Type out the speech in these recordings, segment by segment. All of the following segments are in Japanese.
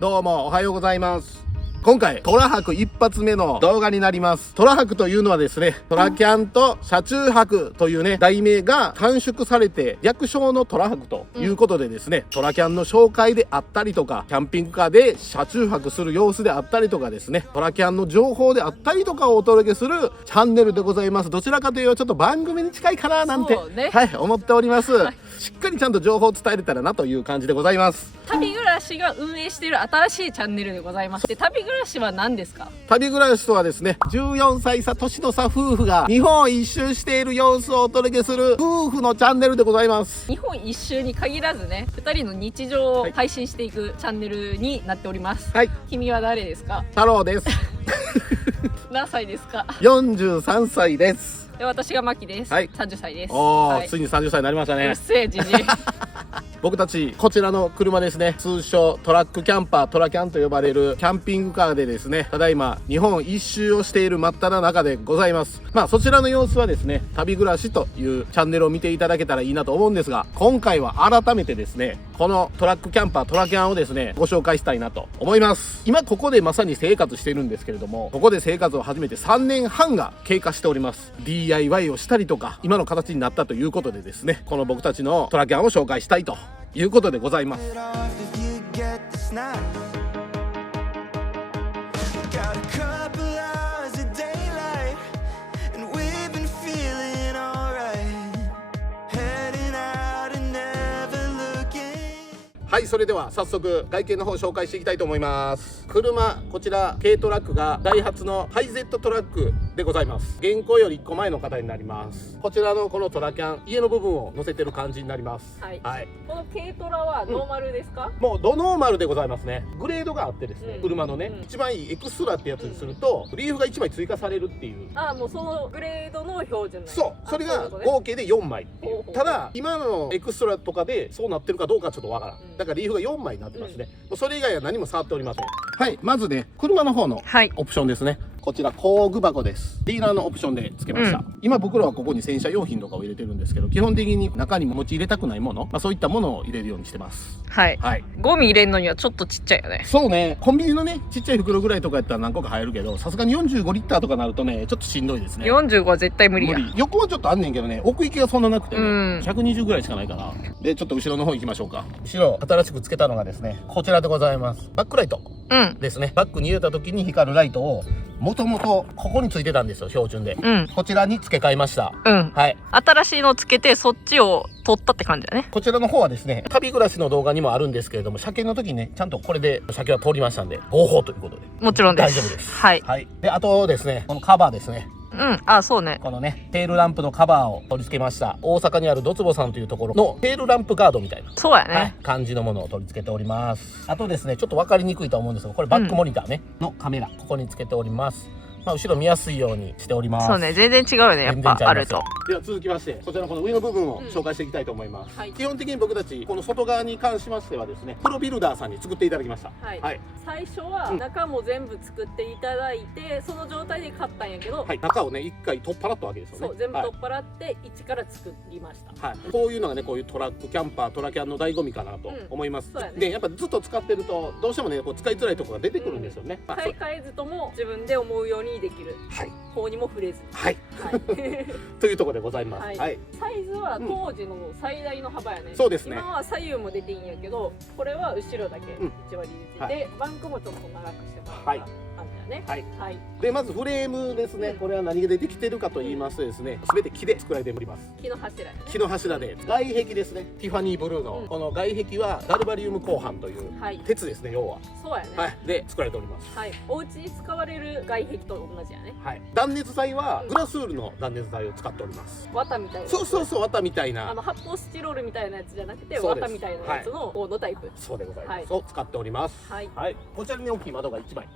どうもおはようございます。今回トラ博一発目の動画になります。トラ博というのはですね、トラキャンと車中泊というね題名が短縮されて略称のトラ博ということでですね、トラキャンの紹介であったりとか、キャンピングカーで車中泊する様子であったりとかですね、トラキャンの情報であったりとかをお届けするチャンネルでございます。どちらかというとちょっと番組に近いかななんて、はい思っております。しっかりちゃんと情報を伝えれたらなという感じでございます。旅暮らしが運営している新しいチャンネルでございます。で、旅暮らしは何ですか？旅暮らしとはですね、14歳差年の差夫婦が日本一周している様子をお届けする夫婦のチャンネルでございます。日本一周に限らずね、2人の日常を配信していくチャンネルになっております。はい。君は誰ですか？太郎です。何歳ですか43歳です。で、私がマキです。はい、30歳です。はい、ついに30歳になりましたね。うっせえじじい。僕たちこちらの車ですね、通称トラックキャンパー、トラキャンと呼ばれるキャンピングカーでですね、ただいま日本一周をしている真っ只中でございます。そちらの様子はですね、旅暮らしというチャンネルを見ていただけたらいいなと思うんですが、今回は改めてですね、このトラックキャンパー、トラキャンをですねご紹介したいなと思います。今ここでまさに生活しているんですけれども、ここで生活を始めて3年半が経過しております。 DIY をしたりとか今の形になったということでですね、この僕たちのトラキャンを紹介したいということでございます。はい、それでは早速外見の方を紹介していきたいと思います。車、こちら軽トラックがダイハツのハイゼットトラックでございます。現行より1個前の方になります。こちらのこのトラキャン、家の部分を乗せてる感じになります。はい、はい、この軽トラはノーマルですか？もうドノーマルでございますね。グレードがあってですね、車のね、一番いいエクストラってやつにすると、リーフが1枚追加されるっていう。もうそのグレードの標準。そう、それが合計で4枚っていう。ただ今のエクストラとかでそうなってるかどうかちょっとわからん。だからリーフが4枚になってますね。それ以外は何も触っておりません。はい、まずね、車の方のオプションですね。こちら工具箱です。ディーラーのオプションで付けました。今僕らはここに洗車用品とかを入れてるんですけど、基本的に中に持ち入れたくないもの、そういったものを入れるようにしてます。はい、はい、ゴミ入れるのにはちょっとちっちゃいよね。そうね、コンビニのねちっちゃい袋ぐらいとかやったら何個か入るけど、さすがに45リッターとかなるとねちょっとしんどいですね。45は絶対無理や。横はちょっとあんねんけどね、奥行きがそんななくてね、120ぐらいしかないかな。でちょっと後ろの方行きましょうか。後ろ新しく付けたのがですね、こちらでございます。バックライトですね。バックに入れた時に光るライトをもともとここについてたんですよ、標準で。こちらに付け替えました。はい、新しいのつけてそっちを取ったって感じだね。こちらの方はですね、旅暮らしの動画にもあるんですけれども、車検の時にねちゃんとこれで車検は通りましたんで合法ということでもちろんです。大丈夫です。はい、はい、であとですね、このカバーですね。そうね。このねテールランプのカバーを取り付けました。大阪にあるドツボさんというところのテールランプガードみたいな、そうやね、はい、感じのものを取り付けております。あとですね、ちょっと分かりにくいと思うんですが、これバックモニターね、のカメラここにつけております。後ろ見やすいようにしております。そうね、全然違うよね、やっぱあると。では続きまして、こちらのこの上の部分を紹介していきたいと思います。基本的に僕たちこの外側に関しましてはですね、プロビルダーさんに作っていただきました。はい、最初は中も全部作っていただいて、その状態で買ったんやけど、中をね一回取っ払ったわけですよね。そう、全部取っ払って一から作りました。こういうのがね、こういうトラックキャンパー、トラキャンの醍醐味かなと思います。でやっぱずっと使ってるとどうしてもねこう使いづらいところが出てくるんですよね。買い替えずとも自分で思うようにできる。法にも触れず。というところでございます。サイズは当時の最大の幅やね。そうですね。今は左右も出ていいんやけど、これは後ろだけ1割出てて、バンクもちょっと長くしてもらった感じだね。でまずフレームですね。これは何でできてるかと言いますとですね、全て木で作られております。木の柱やね。木の柱で、外壁ですね、ティファニーブルーのこの外壁はガルバリウム鋼板という鉄ですね、要は。そうやね。で作られております。お家に使われる外壁と同じやね。断熱材はグラスウールの断熱材を使っております。綿みたいな。そう綿みたいな。発泡スチロールみたいなやつじゃなくて、綿みたいなやつのコードタイプ。そうでございます。を使っております。こちらに大きい窓が1枚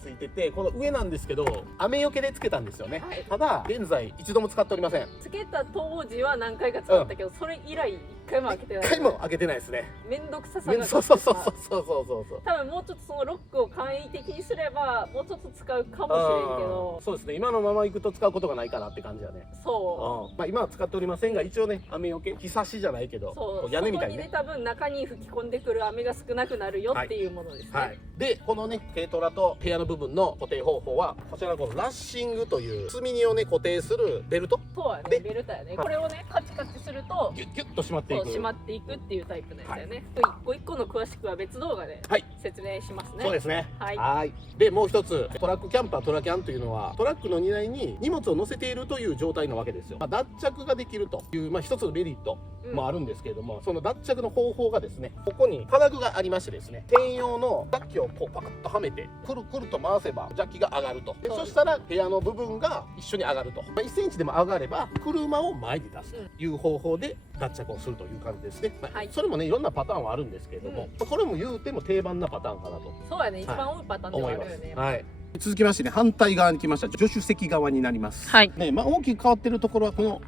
ついてて、この上なんですけど雨よけでつけたんですよね。ただ現在一度も使っておりません。つけた当時は何回か使ったけど、それ以来回も開けてない。一回も開けてないですね。めんどくささが。そうそうそうそう。多分もうちょっとそのロックを簡易的にすればもうちょっと使うかもしれんけど。そうですね。今のまま行くと使うことがないかなって感じだね。そう。まあ今は使っておりませんが、一応ね、雨よけ、日差しじゃないけど、そう、屋根みたいにね。多分中に吹き込んでくる雨が少なくなるよっていうものですね。はい。で、このね、軽トラと部屋の部分の固定方法は、こちらのこのラッシングという積み荷をね固定するベルト。そうやね。ベルトやね。これをねカチカチするとギュッギュッと締まっていく。締まっていくっていうタイプのやつだよね。一個一個の詳しくは別動画で説明しますね。そうですね。はい。でもう一つ、トラックキャンパートラキャンというのはトラックの荷台に荷物を載せているという状態なわけですよ。脱着ができるという一つのメリットもあるんですけれども、その脱着の方法がですね、ここに金具がありましてですね、専用のジャッキをこうパカッとはめてくるくると回せばジャッキが上がると。そしたら部屋の部分が一緒に上がると。1センチでも上がれば車を前に出すという方法で脱着をするという感じですね。それもねいろんなパターンはあるんですけれども、これも言うても定番なパターンかなと。そうやね、一番多いパターンではあるよね。はい。続きましてね、反対側に来ました。助手席側になります。はい。ね、大きく変わっているところはこの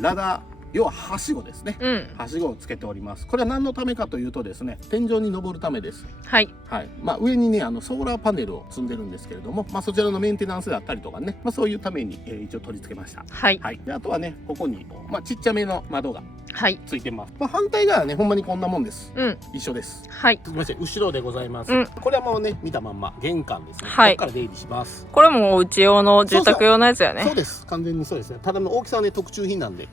ラダー、要ははしごですね。はしごをつけております。これは何のためかというとですね、天井に登るためです。はい。はい。上にねソーラーパネルを積んでるんですけれども、そちらのメンテナンスであったりとかね、そういうために、一応取り付けました。はい。はい。であとはね、ここにちっちゃめの窓がついてます。反対側はね、ほんまにこんなもんです。一緒です。はい。続きまして後ろでございます。これはもうね見たまんま玄関ですね。はい。ここから出入りします。これもお家用の住宅用のやつやね。そうです。完全にそうですね。ただの大きさはね特注品なんで、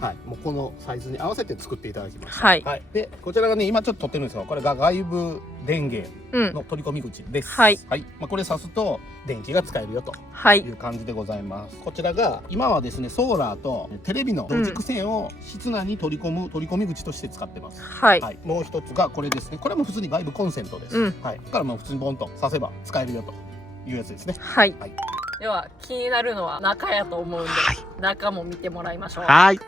はい。もうこのサイズに合わせて作っていただきました。はい。でこちらがね今ちょっと撮ってるんですが、これが外部電源の取り込み口です。はい。はい。これ挿すと電気が使えるよという感じでございます。こちらが今はですねソーラーとテレビの同軸線を室内に取り込み口として使ってます。はい。もう一つがこれですね。これも普通に外部コンセントです。はい。だからもう普通にボンと挿せば使えるよというやつですね。はい。では気になるのは中やと思うんで、中も見てもらいましょう。はい。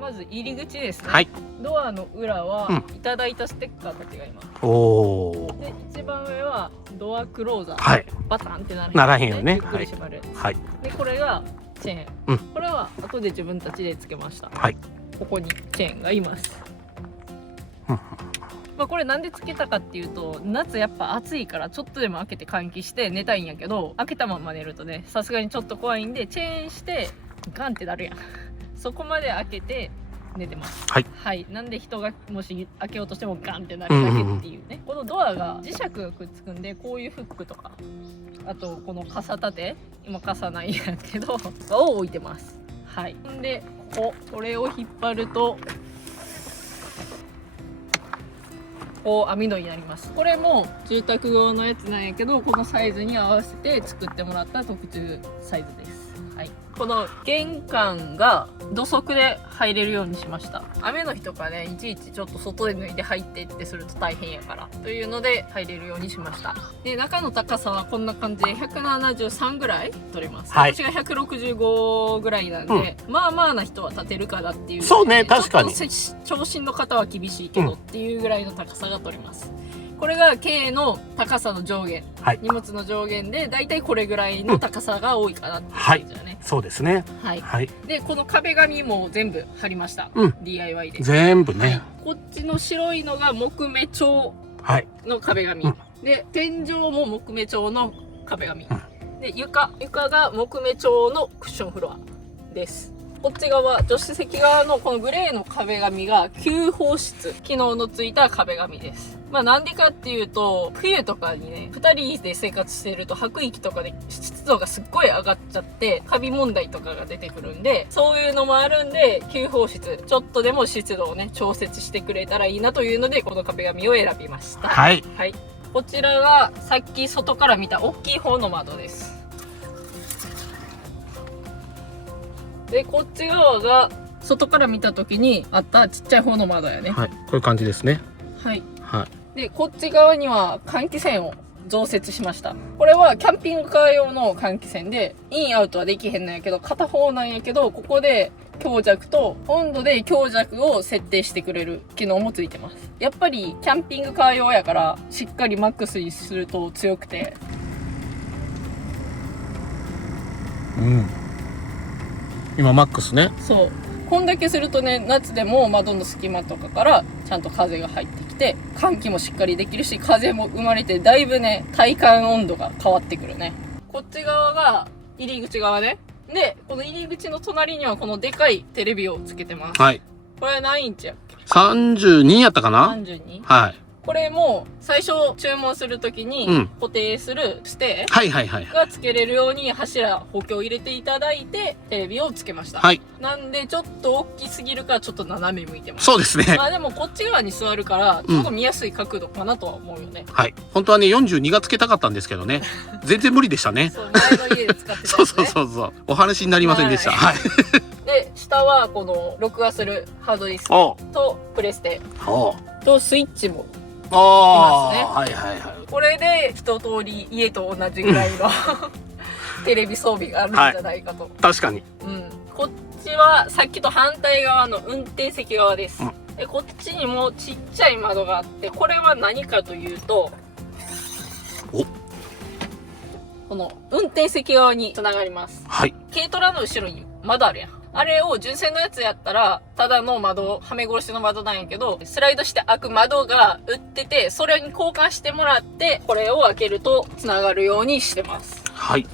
まず入り口ですね。はい。ドアの裏はいただいたステッカーたちがいます。で一番上はドアクローザー。はい。バタンってならへんよね。ゆっくり閉まるやつ。はい。でこれがチェーン。これは後で自分たちでつけました。はい。ここにチェーンがいます。これなんでつけたかっていうと、夏やっぱ暑いからちょっとでも開けて換気して寝たいんやけど、開けたまま寝るとねさすがにちょっと怖いんで、チェーンしてガンってなるやん。そこまで開けて寝てます。はい。はい。なんで人がもし開けようとしてもガンってなるだけっていうね。このドアが磁石がくっつくんで、こういうフックとか、あとこの傘立て、今傘ないんやけどを置いてます。はい。んでこれを引っ張るとこう網戸になります。これも住宅用のやつなんやけど、このサイズに合わせて作ってもらった特注サイズです。はい。この玄関が土足で入れるようにしました。雨の日とかね、いちいちちょっと外で脱いで入ってってすると大変やからというので入れるようにしました。で中の高さはこんな感じで173ぐらい取れます。はい、私が165ぐらいなんで、まあまあな人は立てるかなっていう。そうね、確かに長身の方は厳しいけどっていうぐらいの高さが取れます。これが軽の高さの上限、荷物の上限でだいたいこれぐらいの高さが多いかなって感じだね。そうですね。はい。でこの壁紙も全部貼りました。DIY で。全部ね。こっちの白いのが木目調の壁紙。で天井も木目調の壁紙。で床が木目調のクッションフロアです。こっち側、助手席側のこのグレーの壁紙が吸放湿機能のついた壁紙です。なんでかっていうと、冬とかにね、2人で生活していると吐く息とかで湿度がすっごい上がっちゃって、カビ問題とかが出てくるんで、そういうのもあるんで、吸放湿、ちょっとでも湿度をね、調節してくれたらいいなというので、この壁紙を選びました。はい。はい。こちらがさっき外から見た大きい方の窓です。でこっち側が外から見た時にあったちっちゃい方の窓やね。はい、こういう感じですね。はい。はい。でこっち側には換気扇を増設しました。これはキャンピングカー用の換気扇で、インアウトはできへんのやけど、片方なんやけど、ここで強弱と温度で強弱を設定してくれる機能もついてます。やっぱりキャンピングカー用やから、しっかりマックスにすると強くて。うん。今マックスね。そう。こんだけするとね、夏でも窓の隙間とかからちゃんと風が入ってきて、換気もしっかりできるし、風も生まれて、だいぶね、体感温度が変わってくるね。こっち側が入り口側ね。で、この入り口の隣にはこのでかいテレビをつけてます。はい。これ何インチやっけ？ 32 やったかな？ 32？ はい。これも最初注文するときに固定するステーがつけれるように柱補強入れていただいてテレビをつけました。はい。なんでちょっと大きすぎるからちょっと斜め向いてます。そうですね。まあでもこっち側に座るからちょっと見やすい角度かなとは思うよね。はい。本当はね42がつけたかったんですけどね。全然無理でしたね。そう、前の家で使ってたやつね。そう。お話になりませんでした。はい。で、下はこの録画するハードディスクとプレステとスイッチもいますね。はいはいはい。これで一通り家と同じぐらいのテレビ装備があるんじゃないかと。確かに。うん。こっちはさっきと反対側の運転席側です。で、こっちにもちっちゃい窓があって、これは何かというと、この運転席側につながります。はい。軽トラの後ろに窓あるやん。あれを純正のやつやったら、ただの窓、はめ殺しの窓なんやけど、スライドして開く窓が売ってて、それに交換してもらって、これを開けると繋がるようにしてます。はい。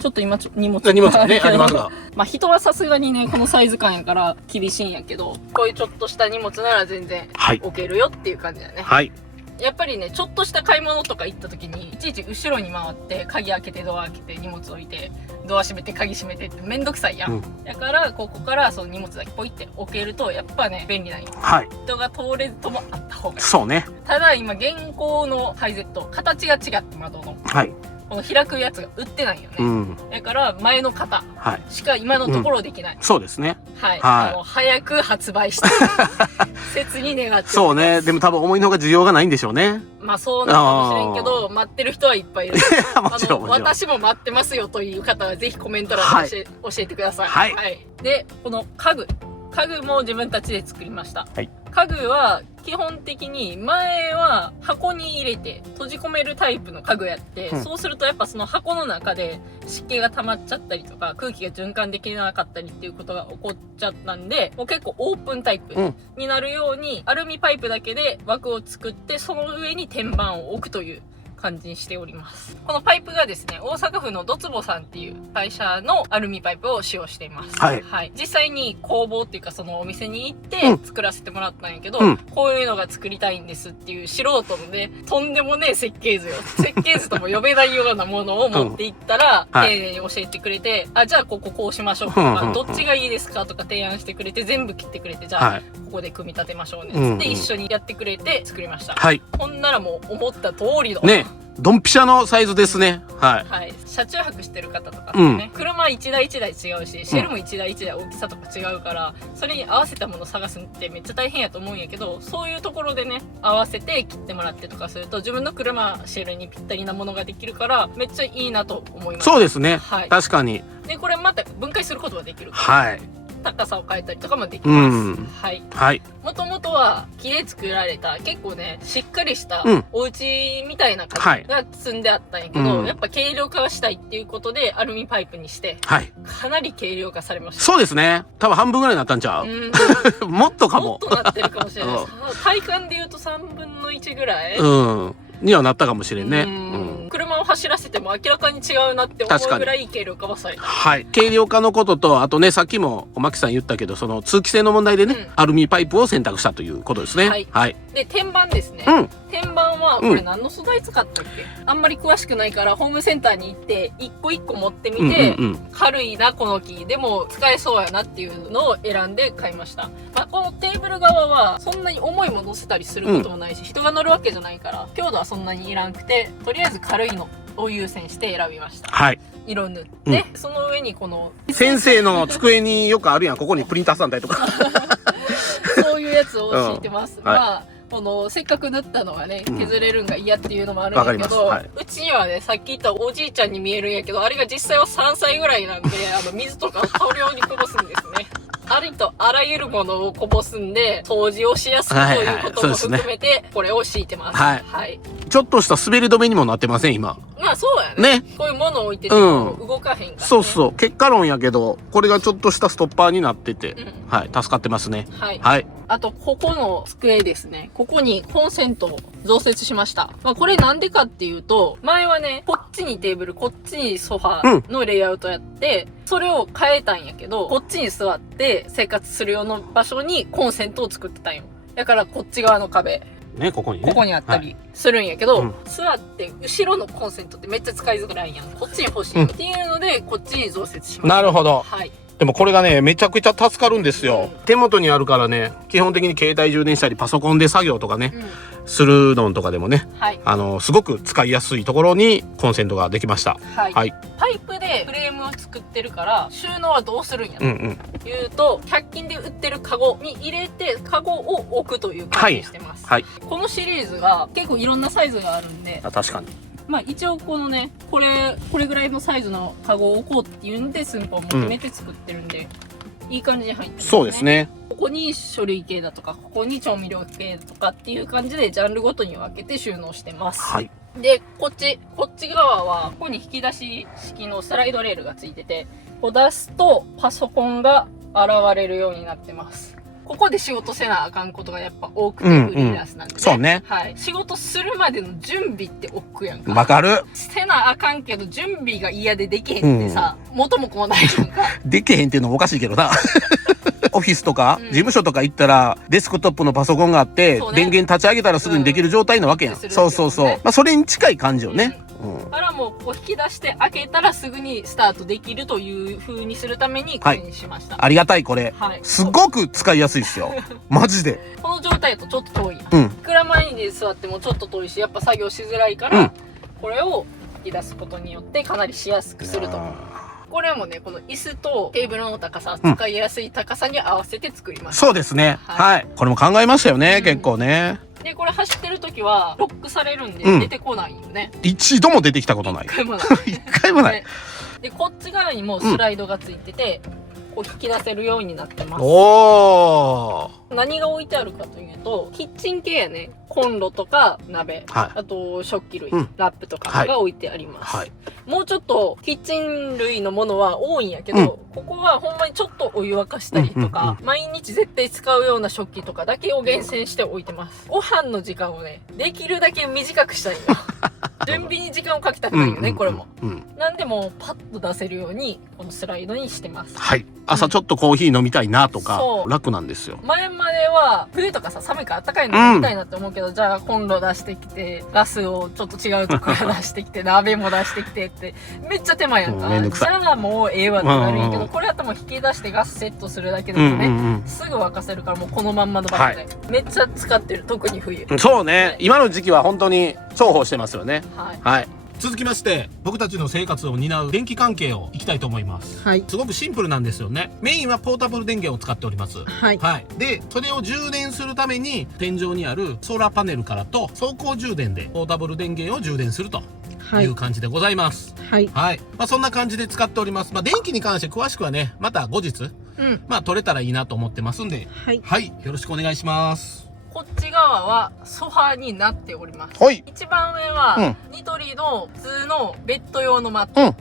ちょっと今荷物がね、ありますが。まあ人はさすがにね、このサイズ感やから厳しいんやけど、こういうちょっとした荷物なら全然置けるよっていう感じだね。はい。やっぱりね、ちょっとした買い物とか行った時に、いちいち後ろに回って、鍵開けて、ドア開けて、荷物置いて、ドア閉めて、鍵閉めてってめんどくさいやん。だから、ここからその荷物だけポイって置けると、やっぱね、便利なんよ。はい。人が通れずともあった方がいい。そうね。ただ、今、現行のハイゼット、形が違って窓の。はい。この開くやつが売ってないよね。だから前の方しか今のところできない。そうですね。はい。早く発売して、切に願って。そうね。でも多分思いのほか需要がないんでしょうね。まあそうなのかもしれんけど、待ってる人はいっぱいいる。私も待ってますよという方はぜひコメント欄で教えてください。はい。で、この家具も自分たちで作りました。はい。家具は基本的に前は箱に入れて閉じ込めるタイプの家具やって、そうするとやっぱその箱の中で湿気が溜まっちゃったりとか空気が循環できなかったりっていうことが起こっちゃったんで、もう結構オープンタイプになるようにアルミパイプだけで枠を作って、その上に天板を置くという感じにしております。このパイプがですね、大阪府のドツボさんっていう会社のアルミパイプを使用しています。はい。はい。実際に工房っていうかそのお店に行って作らせてもらったんやけど、こういうのが作りたいんですっていう素人のね、とんでもねえ設計図よ。設計図とも呼べないようなものを持っていったら、丁寧に教えてくれて、じゃあこうしましょうとか、どっちがいいですかとか提案してくれて、全部切ってくれて、じゃあここで組み立てましょうねって一緒にやってくれて作りました。はい。ほんならもう思った通りの。ね。ドンピシャのサイズですね。はい。はい。車中泊してる方とかね、車一台一台違うし、シェルも一台一台大きさとか違うから、それに合わせたものを探すってめっちゃ大変やと思うんやけど、そういうところでね、合わせて切ってもらってとかすると、自分の車、シェルにぴったりなものができるから、めっちゃいいなと思います。そうですね。はい。確かに。で、これまた分解することができる。はい。高さを変えたりとかもできます。はい。はい。もともとは木で作られた結構ね、しっかりしたお家みたいな感じが積んであったんやけど、やっぱ軽量化したいっていうことでアルミパイプにして、はい。かなり軽量化されました。そうですね。多分半分ぐらいになったんちゃう？もっとかも。もっとなってるかもしれないです。体感で言うと3分の1ぐらいにはなったかもしれんね。車を走らせても明らかに違うなって思うぐらい軽量化はされた。はい。軽量化のことと、あとね、さっきもおまきさん言ったけど、その通気性の問題でね、アルミパイプを選択したということですね。はい。はい。で、天板ですね。天板は、これ何の素材使ったっけ？あんまり詳しくないから、ホームセンターに行って、一個一個持ってみて、軽いな、この木。でも、使えそうやなっていうのを選んで買いました。まあ、このテーブル側は、そんなに重いもの乗せたりすることもないし、人が乗るわけじゃないから、強度はそんなにいらんくて、とりあえず軽いのを優先して選びました。はい。色塗って、その上にこの、先生の机によくあるやん、ここにプリンターさんだりとか。そういうやつを敷いてます。まあ、このせっかく塗ったのがね削れるんが嫌っていうのもあるんわかります。だけど、はい。うちにはねさっき言ったおじいちゃんに見えるんやけど、あれが実際は3歳ぐらいなんで水とかを大量にこぼすんですね。ありとあらゆるものをこぼすんで掃除をしやすくということも含めてこれを敷いてます。はい。はい。ちょっとした滑り止めにもなってません今。まあそうやね。ね。こういうものを置いてても動かへんからね。そうそう。結果論やけど、これがちょっとしたストッパーになってて、うん、はい。助かってますね。はい。はい。あと、ここの机ですね。ここにコンセントを増設しました。まあ、これなんでかっていうと、前はね、こっちにテーブル、こっちにソファーのレイアウトやって、それを変えたんやけど、こっちに座って生活する用の場所にコンセントを作ってたんよ。だから、こっち側の壁。ね、ここにね。ここにあったりするんやけど、はい、座って後ろのコンセントってめっちゃ使いづらいんやん。こっちに欲しいっていうので、こっちに増設しました。なるほど。はい。でもこれがね、めちゃくちゃ助かるんですよ。手元にあるからね、基本的に携帯充電したり、パソコンで作業とかね、するのとかでもね、はい、すごく使いやすいところにコンセントができました。はい。はい、パイプでフレームを作ってるから、収納はどうするんやというと、100均で売ってるカゴに入れて、カゴを置くという感じにしてます。はい。このシリーズが結構いろんなサイズがあるんで、あ、確かに。まあ一応このね、これぐらいのサイズのカゴを置こうっていうんで寸法も決めて作ってるんで、いい感じに入ってますね。そうですね。ここに書類系だとか、ここに調味料系だとかっていう感じでジャンルごとに分けて収納してます。はい。で、こっち側は、ここに引き出し式のスライドレールがついてて、こう出すとパソコンが現れるようになってます。ここで仕事せなあかんことがやっぱ多くて、フリーランスなんで、ね。そうね。はい。仕事するまでの準備って億劫やんか。わかる。せなあかんけど、準備が嫌でできへんってさ、元もこうないやんか。できへんっていうのもおかしいけどな。オフィスとか、事務所とか行ったら、デスクトップのパソコンがあって、電源立ち上げたらすぐにできる状態なわけやん。そうそうそう。まあ、それに近い感じよね。だからもう、こう引き出して開けたらすぐにスタートできるという風にするためにこれにしました。ありがたいこれ。はい。すごく使いやすいですよ。マジで。この状態だとちょっと遠いやん。いくら前に座ってもちょっと遠いし、やっぱ作業しづらいから、これを引き出すことによってかなりしやすくすると。これもね、この椅子とテーブルの高さ、使いやすい高さに合わせて作りました。そうですね。はい。これも考えましたよね、結構ね。で、これ走ってる時はロックされるんで出てこないよね。一度も出てきたことない。一回もない。一回もない。で、こっち側にもスライドがついてて、こう引き出せるようになってます。おー。何が置いてあるかというと、キッチン系やね、コンロとか鍋、あと食器類、ラップとかが置いてあります。もうちょっとキッチン類のものは多いんやけど、ここはほんまにちょっとお湯沸かしたりとか、毎日絶対使うような食器とかだけを厳選して置いてます。ご飯の時間をね、できるだけ短くしたいの。準備に時間をかけたくないよね、これも。なんでもパッと出せるように、このスライドにしてます。はい。朝ちょっとコーヒー飲みたいなとか、楽なんですよ。前までは、冬とかさ、寒いから暖かいの飲みたいなって思うけど、じゃあコンロ出してきて、ガスをちょっと違うところ出してきて、鍋も出してきてって、めっちゃ手間やんか。じゃあもうええわってなるんやけど、これやったらもう引き出してガスセットするだけでもね、すぐ沸かせるからもうこのまんまの場所で。めっちゃ使ってる、特に冬。そうね。今の時期は本当に重宝してますよね。はい。続きまして僕たちの生活を担う電気関係をいきたいと思います。はい。すごくシンプルなんですよね。メインはポータブル電源を使っております。はい。はい。で、それを充電するために天井にあるソーラーパネルからと走行充電でポータブル電源を充電するという感じでございます。はい。はい。まあそんな感じで使っております。まあ電気に関して詳しくはね、また後日、まあ取れたらいいなと思ってますんで、はい。はい。よろしくお願いします。こっち側はソファーになっております。はい。一番上は、ニトリの普通のベッド用のマット。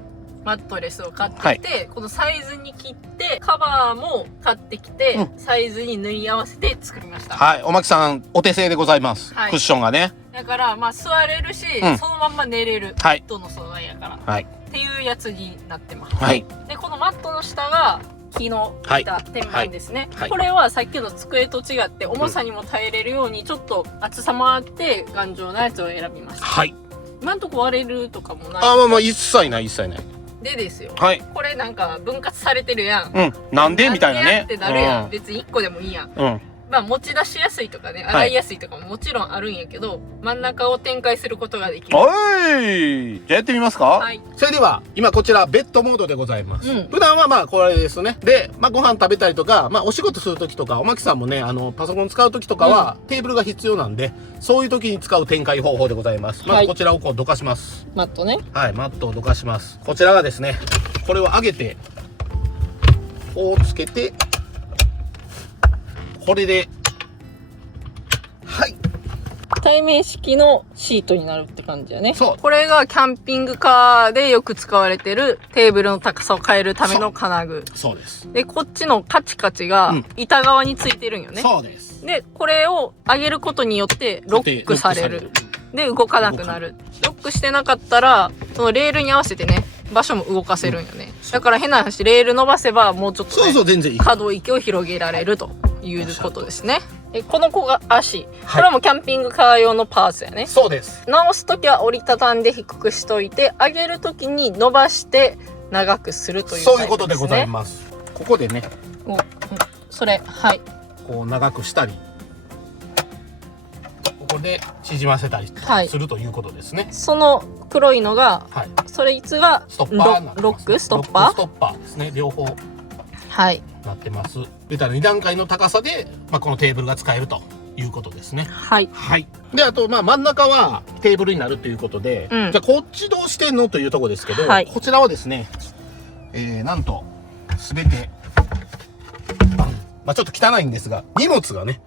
マットレスを買ってきて、このサイズに切って、カバーも買ってきて、サイズに縫い合わせて作りました。はい。おまきさん、お手製でございます。クッションがね。だから、まあ座れるし、そのまんま寝れる。ベッドの素材やから。はい。っていうやつになってます。はい。で、このマットの下が、木の板、天板ですね。これはさっきの机と違って重さにも耐えれるようにちょっと厚さもあって頑丈なやつを選びました。はい。今んとこ割れるとかもない。まあ一切ない一切ない。でですよ。はい。これなんか分割されてるやん。なんでみたいなね。ってなるやん。別に1個でもいいやん。まあ持ち出しやすいとかね、洗いやすいとかももちろんあるんやけど、真ん中を展開することができる。おい、じゃあやってみますか。はい。それでは今こちらベッドモードでございます。うん、普段はまあこれですね。で、まあご飯食べたりとか、まあお仕事する時とか、おまきさんもね、パソコン使う時とかは、テーブルが必要なんで、そういう時に使う展開方法でございます。まずこちらをこうどかします。マットね。はい、マットをどかします。こちらがですね、これを上げて、こうつけて、これで、はい。対面式のシートになるって感じだね。そう。これがキャンピングカーでよく使われてるテーブルの高さを変えるための金具。そうです。で、こっちのカチカチが板側についてるんよね。そうです。で、これを上げることによってロックされる。で、動かなくなる。ロックしてなかったら、そのレールに合わせてね、場所も動かせるんよね。だから変な話、レール伸ばせばもうちょっと、ね、そうそう、全然いい。可動域を広げられるということですね。この子が足、これはもうキャンピングカー用のパーツやね。そうです。直すときは折りたたんで低くしといて、上げるときに伸ばして長くするというタイプですね。そういうことでございます。ここでね、それ、はい。こう長くしたり、ここで縮ませたりするということですね。その黒いのが、それいつがストッパー、ロックストッパー、ストッパーですね。両方。はい。なってます。出たら2段階の高さで、まあ、このテーブルが使えるということですね。はい。はい。で、あと、まあ、真ん中はテーブルになるということで、じゃあ、こっちどうしてんのというところですけど、こちらはですね、なんと、すべて、まあ、ちょっと汚いんですが、荷物がね、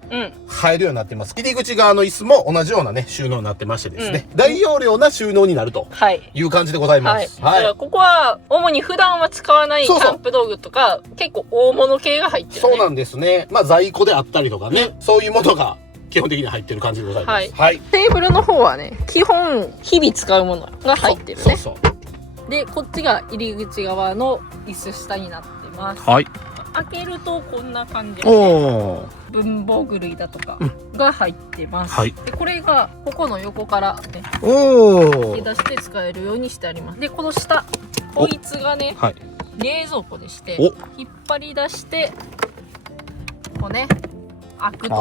入るようになってます。入り口側の椅子も同じようなね、収納になってましてですね、大容量な収納になるという感じでございます。はい。だからここは、主に普段は使わないキャンプ道具とか、結構大物系が入ってる、ね。そうなんですね。まあ、在庫であったりとかね、そういうものが基本的に入ってる感じでございます。はい。テーブルの方はね、基本、日々使うものが入ってるね。で、こっちが入り口側の椅子下になってます。はい。開けるとこんな感じで、ね、文房具類だとかが入ってます。でこれがここの横からね、引き出して使えるようにしてあります。でこの下、こいつがね、冷蔵庫でして、引っ張り出してこうね、開くと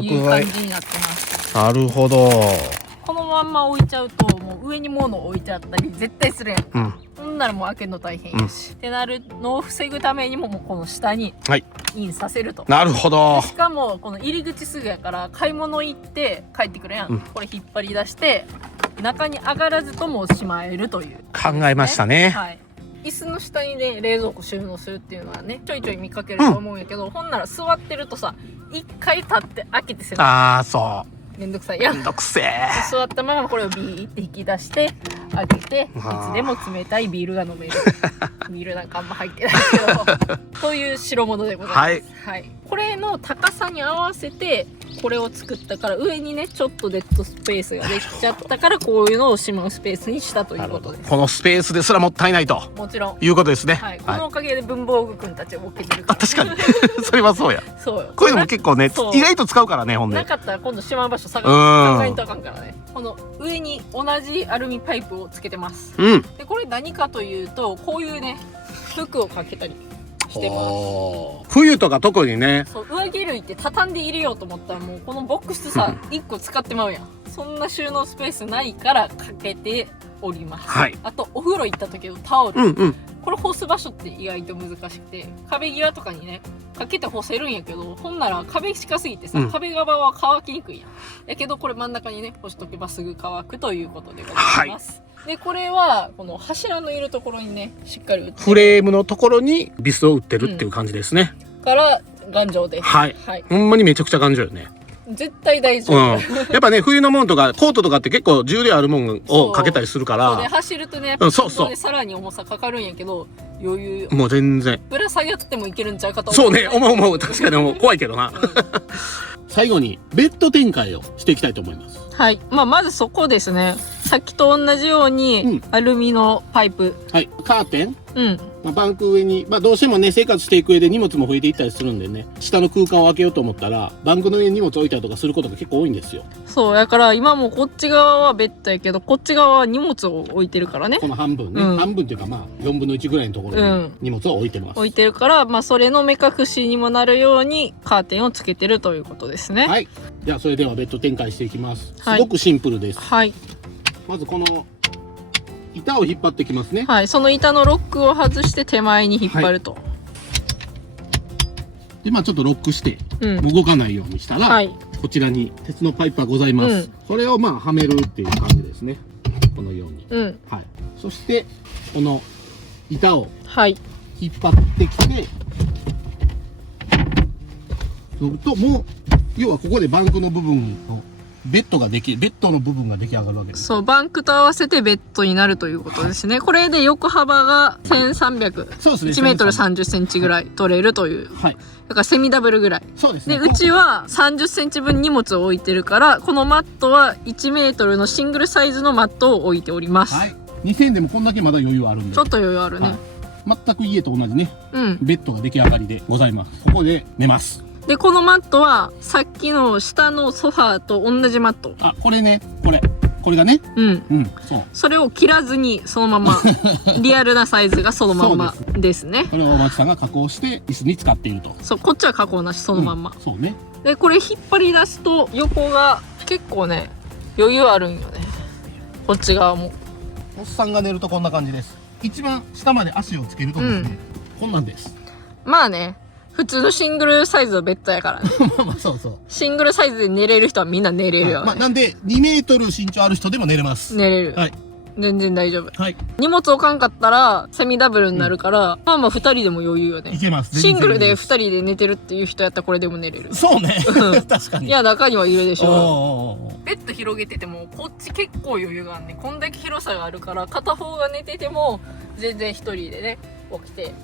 いう感じになってます。なるほど。このまんま置いちゃうと、もう上に物を置いてあったり絶対するやん。そんならもう開けるの大変やし、ってなるのを防ぐためにも、もうこの下にインさせると。なるほど。しかもこの入り口すぐやから買い物行って帰ってくるやん。これ引っ張り出して中に上がらずともしまえるという、考えましたね。はい。椅子の下にね、冷蔵庫収納するっていうのはね、ちょいちょい見かけると思うんやけど、ほんなら座ってるとさ、一回立って開けてせな。そう。めんどくさいやん。めんどくせえ。座ったままこれをビーって引き出して開けて、いつでも冷たいビールが飲める。ビールなんかあんま入ってないけどという代物でございます。はい。これの高さに合わせてこれを作ったから、上にねちょっとデッドスペースができちゃったから、こういうのをしまうスペースにしたということです。このスペースですらもったいないと、もちろんいうことですね。はい。このおかげで文房具くんたちを受けてるから。確かにそれはそうや。そうよ。こういうのも結構ね、意外と使うからね。ほんでなかったら今度しまう場所考えんとあかんからね。この上に同じアルミパイプをつけてます。でこれ何かというと、こういうね服をかけたりしてます。冬とか特にね。そう、上着類って畳んで入れようと思ったら、もうこのボックスさ1個使ってまうやん。そんな収納スペースないからかけております。あとお風呂行った時のタオル、これ干す場所って意外と難しくて、壁際とかにねかけて干せるんやけど、ほんなら壁近すぎてさ、壁側は乾きにくいやん。やけどこれ真ん中にね干しとけばすぐ乾くということでございます。でこれはこの柱のいるところにねしっかり売ってる、フレームのところにビスを売ってるっていう感じですね。から頑丈です。ほんまにめちゃくちゃ頑丈よね。絶対大丈夫。やっぱね、冬のものとかコートとかって結構重量あるもんをかけたりするから、走るとね、やっぱさらに重さかかるんやけど、余裕。もう全然ぶら下げってもいけるんちゃうかと思う。そうね、思う確かに怖いけどな。最後にベッド展開をしていきたいと思います。はい。まずそこですね。さっきと同じように、アルミのパイプ。カーテン、うんまあ、バンク上に、まあ、どうしてもね、生活していく上で荷物も増えていったりするんでね、下の空間を空けようと思ったら、バンクの上に荷物置いたりとかすることが結構多いんですよ。そうやから今もこっち側はベッドやけどこっち側は荷物を置いてるからねこの半分ね、うん半分っていうかまあ、4分の1ぐらいのところに荷物を置いてます。置いてるからまあそれの目隠しにもなるようにカーテンをつけてるということですね。はい。じゃあ、それではベッド展開していきます。はいすごくシンプルです。はいまずこの、板を引っ張ってきますね。はいその板のロックを外して手前に引っ張ると、で、まあちょっとロックして、うんもう動かないようにしたら、はいこちらに鉄のパイプがございます。うんそれをまあはめるっていう感じですね。このように。うんはい。そして、この板をはい引っ張ってきて、すると、もう、要はここでバンクの部分のベッドの部分が出来上がるわけです。そうバンクと合わせてベッドになるということですね。これで横幅が1300そうですね。1メートル30センチぐらい取れるというはい。だからセミダブルぐらいでそうですね。うちは30センチ分荷物を置いてるからこのマットは1メートルのシングルサイズのマットを置いております、はい。2000円でもこんだけまだ余裕あるんで。ちょっと余裕あるね、はい全く家と同じね、うんベッドが出来上がりでございます。ここで寝ます。でこのマットはさっきの下のソファーと同じマットあ、これね、これがね、うんそう。それを切らずにそのままリアルなサイズがそのままそうですねこれをおまきさんが加工して椅子に使っていると。そうこっちは加工なしそのまんま、そうね。でこれ引っ張り出すと横が結構ね余裕あるんよねこっち側もおっさんが寝るとこんな感じです。一番下まで足をつけるとですね、こんなんです。まあね普通のシングルサイズのベッドやからねまあまあそうそう。シングルサイズで寝れる人はみんな寝れるよ、ねまあなんで2メートル身長ある人でも寝れます。寝れる、はい。全然大丈夫はい。荷物をかんかったらセミダブルになるから、まあまあ2人でも余裕よいねけます。シングルで2全然人で寝てるっていう人やったらこれでも寝れるそうね。うん確かに。いや中にはいるでしょおーおーおーベッド広げててもこっち結構余裕があるねこんだけ広さがあるから片方が寝てても全然一人でね起きて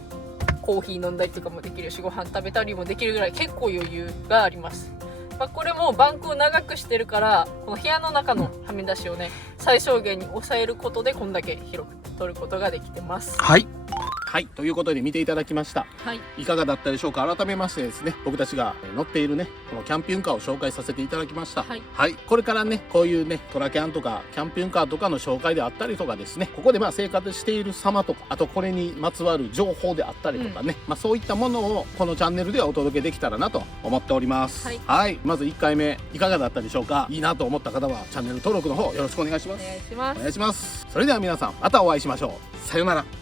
コーヒー飲んだりとかもできるしご飯食べたりもできるぐらい結構余裕があります、まあ、これもバンクを長くしてるからこの部屋の中のはみ出しをね最小限に抑えることでこんだけ広く取ることができてますはい。はい。ということで見ていただきました。はいいかがだったでしょうか。改めましてですね、僕たちが乗っているね、このキャンピングカーを紹介させていただきました。はいこれからね、こういうね、トラキャンとか、キャンピングカーとかの紹介であったりとかですね、ここでまあ生活している様とか、あとこれにまつわる情報であったりとかね、まあそういったものをこのチャンネルではお届けできたらなと思っております。はいまず1回目、いかがだったでしょうか。いいなと思った方は、チャンネル登録の方よろしくお願いしまおす。願いしますお願いします。それでは皆さん、またお会いしましょう。さようなら。